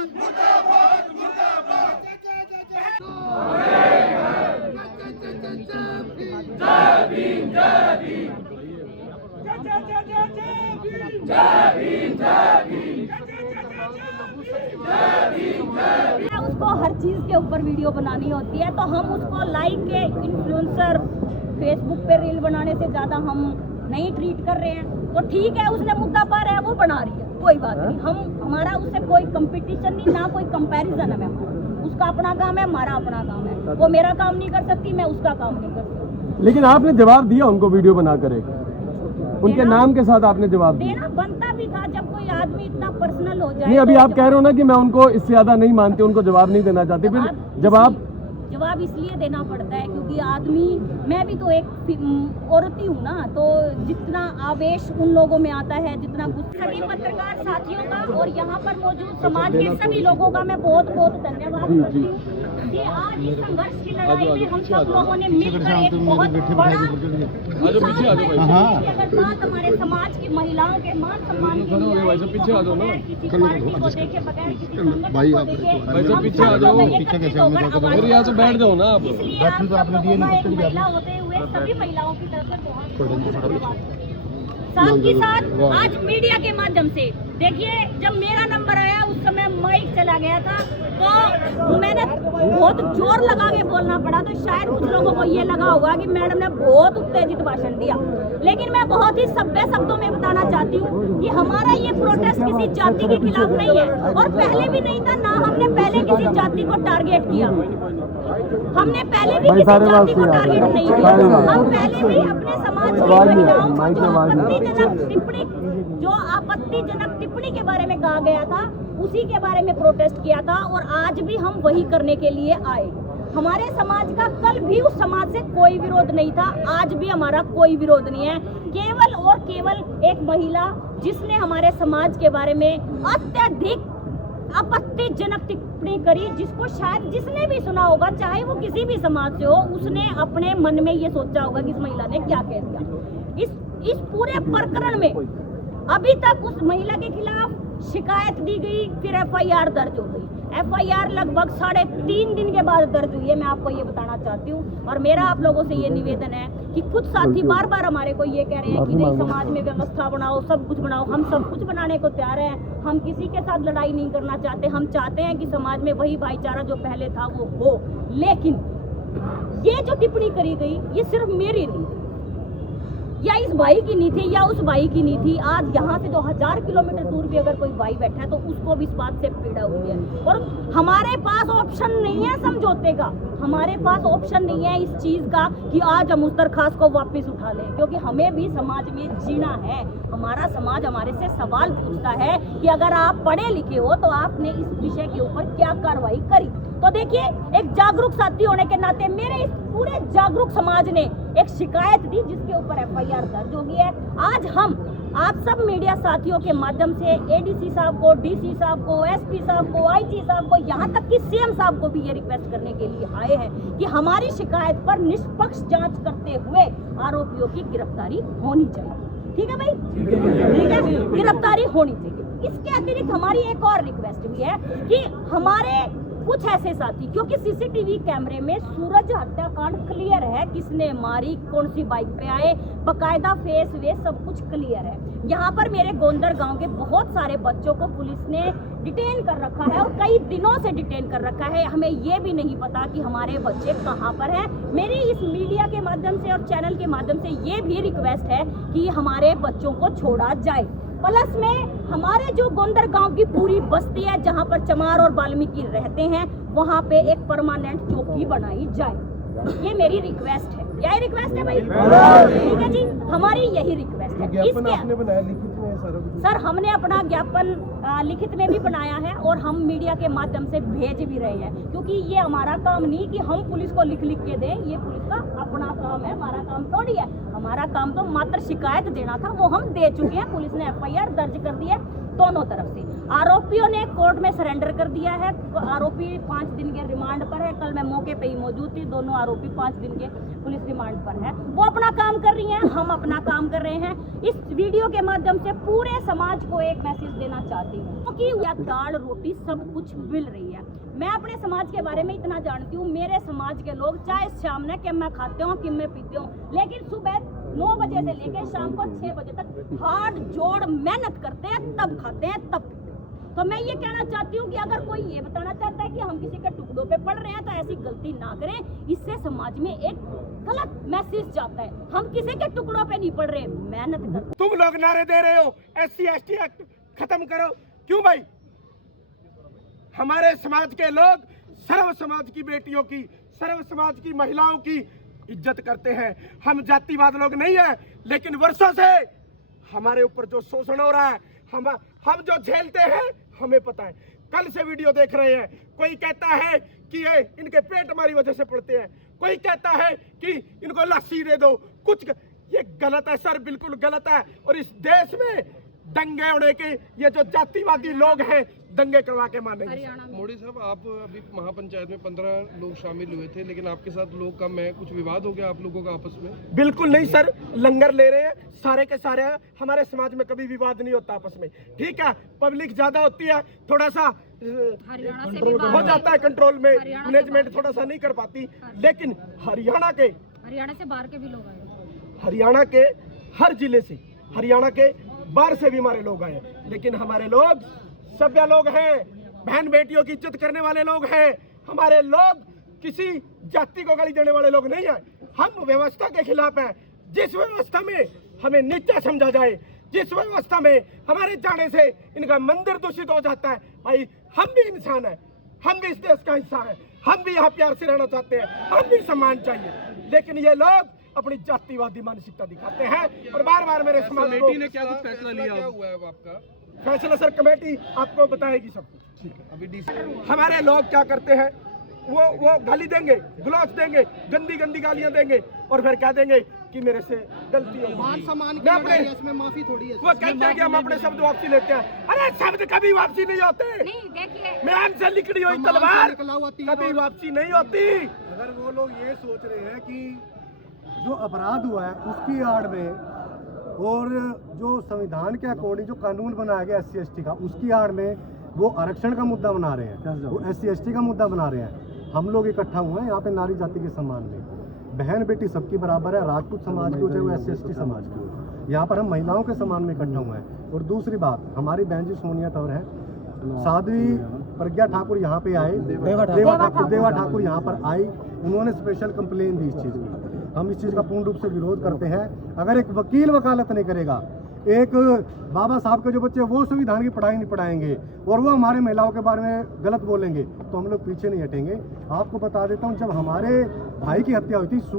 उसको हर चीज के ऊपर वीडियो बनानी होती है, तो हम उसको लाइक के इन्फ्लुएंसर फेसबुक पे रील बनाने से ज्यादा हम नहीं ट्रीट कर रहे हैं। तो ठीक है, उसने मुद्दा पर है, वो बना रही है, कोई बात नहीं। हमारा उससे कोई कंपटीशन नहीं, ना कोई कंपैरिजन है। मैं उसका अपना काम है, हमारा अपना काम है। वो मेरा काम नहीं कर सकती, मैं उसका काम नहीं कर सकती। लेकिन आपने जवाब दिया उनको वीडियो बना कर, उनके नाम के साथ आपने जवाब दिया। देना बनता भी था, जब कोई आदमी इतना पर्सनल हो जाए। नहीं, अभी आप कह रहे हो ना कि मैं उनको इससे ज्यादा नहीं मानती, उनको जवाब नहीं देना चाहती, फिर जवाब इसलिए देना पड़ता है क्योंकि आदमी, मैं भी तो एक औरत ही हूँ ना, तो जितना आवेश उन लोगों में आता है, जितना सभी पत्रकार साथियों का और यहाँ पर मौजूद समाज के सभी लोगों का मैं बहुत बहुत धन्यवाद करती हूँ कि आज इस संघर्ष की लड़ाई में हम सब लोगों ने मिलकर एक बहुत बड़ा अगर बात हमारे समाज की महिलाओं के मान सम्मान की किसी पार्टी को देखे बगैर, किसी संगठन को देखे, बैठ जाओ ना आप। इसलिए आप सब लोगों का एक महिला होते हुए सभी महिलाओं की तरफ से बहुत साथ ही साथ आज मीडिया के माध्यम से देखिए, जब मेरा नंबर आया उस समय माइक चला गया था, तो मैंने बहुत जोर लगा के बोलना पड़ा, तो शायद कुछ लोगों को ये लगा होगा कि मैडम ने बहुत उत्तेजित भाषण दिया। लेकिन मैं बहुत ही सभ्य शब्दों में बताना चाहती हूँ कि हमारा ये प्रोटेस्ट किसी जाति के खिलाफ नहीं है, और पहले भी नहीं था, ना हमने पहले किसी जाति को टारगेट किया। हमने पहले भी किसी जाति को टारगेट नहीं किया। हम पहले भी अपने समाज की महिलाओं जो आपत्तिजनक टिप्पणी के बारे में कहा गया था, उसी के बारे में प्रोटेस्ट किया था, और आज भी हम वही करने के लिए आए। हमारे समाज का कल भी उस समाज से कोई विरोध नहीं था, आज भी हमारा कोई विरोध नहीं है। केवल और केवल एक महिला जिसने हमारे समाज के बारे में अत्यधिक आपत्तिजनक टिप्पणी करी, जिसको शायद जिसने भी सुना होगा, चाहे वो किसी भी समाज से हो, उसने अपने मन में ये सोचा होगा कि इस महिला ने क्या कह दिया। इस पूरे प्रकरण में अभी तक उस महिला के खिलाफ शिकायत दी गई, फिर एफआईआर दर्ज हो गई। एफआईआर लगभग 3.5 दिन के बाद दर्ज हुई है, मैं आपको ये बताना चाहती हूँ। और मेरा आप लोगों से ये निवेदन है कि कुछ साथी बार बार हमारे को ये कह रहे हैं कि नहीं, समाज में व्यवस्था बनाओ, सब कुछ बनाओ। हम सब कुछ बनाने को तैयार हैं, हम किसी के साथ लड़ाई नहीं करना चाहते। हम चाहते हैं कि समाज में वही भाईचारा जो पहले था वो हो। लेकिन ये जो टिप्पणी करी गई, ये सिर्फ मेरी नहीं, या इस भाई की नहीं थी, या उस भाई की नहीं थी। आज यहाँ से 2000 किलोमीटर दूर भी अगर कोई भाई बैठा है तो उसको भी इस बात से पीड़ा हुई है। और हमारे पास ऑप्शन नहीं है समझौते का, हमारे पास ऑप्शन नहीं है इस चीज का कि आज हम उस दरखास्त को वापस उठा लें, क्योंकि हमें भी समाज में जीना है। हमारा समाज हमारे से सवाल पूछता है कि अगर आप पढ़े लिखे हो तो आपने इस विषय के ऊपर क्या कार्रवाई करी। तो देखिए, एक जागरूक साथी होने के नाते मेरे इस पूरे जागरूक समाज ने एक शिकायत दी, जिसके ऊपर एफआईआर दर्ज हो गई है। आज हम आप सब मीडिया साथियों के माध्यम से एडीसी साहब को, डीसी साहब को, एसपी साहब को, आईजी साहब को, यहाँ तक कि सीएम साहब को भी ये रिक्वेस्ट करने के लिए आए हैं कि हमारी शिकायत पर निष्पक्ष जांच करते हुए आरोपियों की गिरफ्तारी होनी चाहिए। ठीक है भाई, ठीक है, गिरफ्तारी होनी चाहिए। इसके अतिरिक्त हमारी एक और रिक्वेस्ट भी है कि हमारे कुछ ऐसे साथी, क्योंकि सीसीटीवी कैमरे में सूरज हत्याकांड क्लियर है, किसने मारी, कौन सी बाइक पे आए, बकायदा फेस वेस सब कुछ क्लियर है। यहाँ पर मेरे गोंदर गांव के बहुत सारे बच्चों को पुलिस ने डिटेन कर रखा है, और कई दिनों से डिटेन कर रखा है। हमें ये भी नहीं पता कि हमारे बच्चे कहाँ पर हैं। मेरी इस मीडिया के माध्यम से और चैनल के माध्यम से ये भी रिक्वेस्ट है कि हमारे बच्चों को छोड़ा जाए। प्लस में हमारे जो गोंदर गांव की पूरी बस्ती है, जहां पर चमार और वाल्मीकि रहते हैं, वहां पे एक परमानेंट चौकी बनाई जाए। ये मेरी रिक्वेस्ट है। यही रिक्वेस्ट है भाई, ठीक है जी, हमारी यही रिक्वेस्ट है। इसके सर, हमने अपना ज्ञापन लिखित में भी बनाया है, और हम मीडिया के माध्यम से भेज भी रहे हैं, क्योंकि ये हमारा काम नहीं कि हम पुलिस को लिख के दें। ये पुलिस का अपना काम है, हमारा काम थोड़ी है। हमारा काम तो मात्र शिकायत देना था, वो हम दे चुके हैं। पुलिस ने एफआईआर दर्ज कर दी है। दोनों तरफ से। आरोपियों ने कोर्ट में सरेंडर कर दिया है। आरोपी 5 दिन के रिमांड पर है। कल मैं मौके पे ही मौजूद थी। दोनों आरोपी 5 दिन के पुलिस रिमांड पर है। वो अपना काम कर रही हैं, हम अपना काम कर रहे हैं। इस वीडियो के माध्यम से पूरे समाज को एक मैसेज देना चाहती हूँ, क्योंकि दाल रोटी सब कुछ मिल रही है। मैं अपने समाज के बारे में इतना जानती हूँ, मेरे समाज के लोग चाहे शाम ने कि मैं खाते हो कि मैं पीते हूँ, लेकिन सुबह 9 बजे से लेकर शाम को 6 बजे तक हाथ जोड़ मेहनत करते हैं, तब खाते हैं, तब पीते हैं। तो मैं ये कहना चाहती हूँ कि अगर कोई ये बताना चाहता है कि हम किसी के टुकड़ों पे पड़ रहे हैं, तो ऐसी गलती ना करें। इससे समाज में एक गलत मैसेज जाता है। हम किसी के टुकड़ों पे नहीं पड़ रहे, मेहनत करते। तुम लोग नारे दे रहे हो SC/ST एक्ट खत्म करो, क्यों भाई? हमारे समाज के लोग सर्व समाज की बेटियों की, सर्व समाज की महिलाओं की इज्जत करते हैं। हम जातिवाद लोग नहीं है, लेकिन वर्षों से हमारे ऊपर जो शोषण हो रहा है, हम जो झेलते हैं, हमें पता है। कल से वीडियो देख रहे हैं, कोई कहता है कि ये इनके पेट हमारी वजह से पड़ते हैं, कोई कहता है कि इनको लस्सी दे दो, कुछ ये गलत है सर, बिल्कुल गलत है। और इस देश में दंगे होने के ये जो जातिवादी लोग हैं, दंगे करवा के मानेंगे। मोदी साहब, आप अभी महापंचायत में 15 लोग शामिल हुए थे, लेकिन आपके साथ लोग कम है, कुछ विवाद हो गया आप लोगों का आपस में? बिल्कुल नहीं सर, लंगर ले रहे हैं सारे के सारे। हमारे समाज में कभी विवाद नहीं होता आपस में, ठीक है। पब्लिक ज्यादा होती है, थोड़ा सा हो जाता है कंट्रोल में, मैनेजमेंट थोड़ा सा नहीं कर पाती। लेकिन हरियाणा से बाहर के भी लोग आए, हरियाणा के हर जिले से, हरियाणा के बाहर से भी हमारे लोग आए। लेकिन हमारे लोग सभ्य लोग हैं, बहन बेटियों की इज्जत करने वाले लोग हैं। हमारे लोग किसी जाति को गाली देने वाले लोग नहीं है। हम व्यवस्था के खिलाफ हैं। जिस व्यवस्था में हमें नीचा समझा जाए, जिस व्यवस्था में हमारे जाने से इनका मंदिर दूषित हो जाता है, भाई हम भी इंसान हैं, हम भी इस देश का हिस्सा है, हम भी यहाँ प्यार से रहना चाहते हैं, हम भी सम्मान चाहिए। लेकिन ये लोग अपनी जातिवादी मानसिकता दिखाते हैं और बार बार मेरे समाज को। ने क्या कुछ फैसला लिया? क्या हुआ है अब आपका फैसला? सर कमेटी आपको बताएगी सब कुछ, ठीक है। अभी DC हमारे लोग क्या करते हैं, वो गाली देंगे, गुलास देंगे, गंदी गंदी गालियां देंगे और फिर कह देंगे कि मेरे से गलती हो गई। इसमें माफी थोड़ी है। वो कहते हैं कि हम अपने शब्द वापसी लेते हैं। अरे शब्द कभी वापसी नहीं होते। म्यान से लिखी हुई तलवार कभी वापसी नहीं होती। अगर वो लोग ये सोच रहे हैं कि जो अपराध हुआ है उसकी आड़ में, और जो संविधान के अकॉर्डिंग जो कानून बनाया गया SC/ST का, उसकी आड़ में वो आरक्षण का मुद्दा बना रहे हैं, वो SC/ST का मुद्दा बना रहे हैं। हम लोग इकट्ठा हुए हैं यहाँ पे नारी जाति के सम्मान में, बहन बेटी सबकी बराबर है, राजपूत समाज की हो चाहे वो SC/ST समाज की हो। यहाँ पर हम महिलाओं के सम्मान में इकट्ठा हुए हैं। और दूसरी बात, हमारी बहन जी सोनिया तौर है, साध्वी प्रज्ञा ठाकुर यहाँ पे आए, देवा ठाकुर यहाँ पर आई, उन्होंने स्पेशल कंप्लेन दी इस चीज़ की। हम इस चीज़ का पूर्ण रूप से विरोध करते हैं। अगर एक वकील वकालत नहीं करेगा, एक बाबा साहब के जो बच्चे वो संविधान की पढ़ाई नहीं पढ़ाएंगे और वो हमारे महिलाओं के बारे में गलत बोलेंगे, तो हम लोग पीछे नहीं हटेंगे। आपको बता देता हूँ, जब हमारे भाई की हत्या हुई थी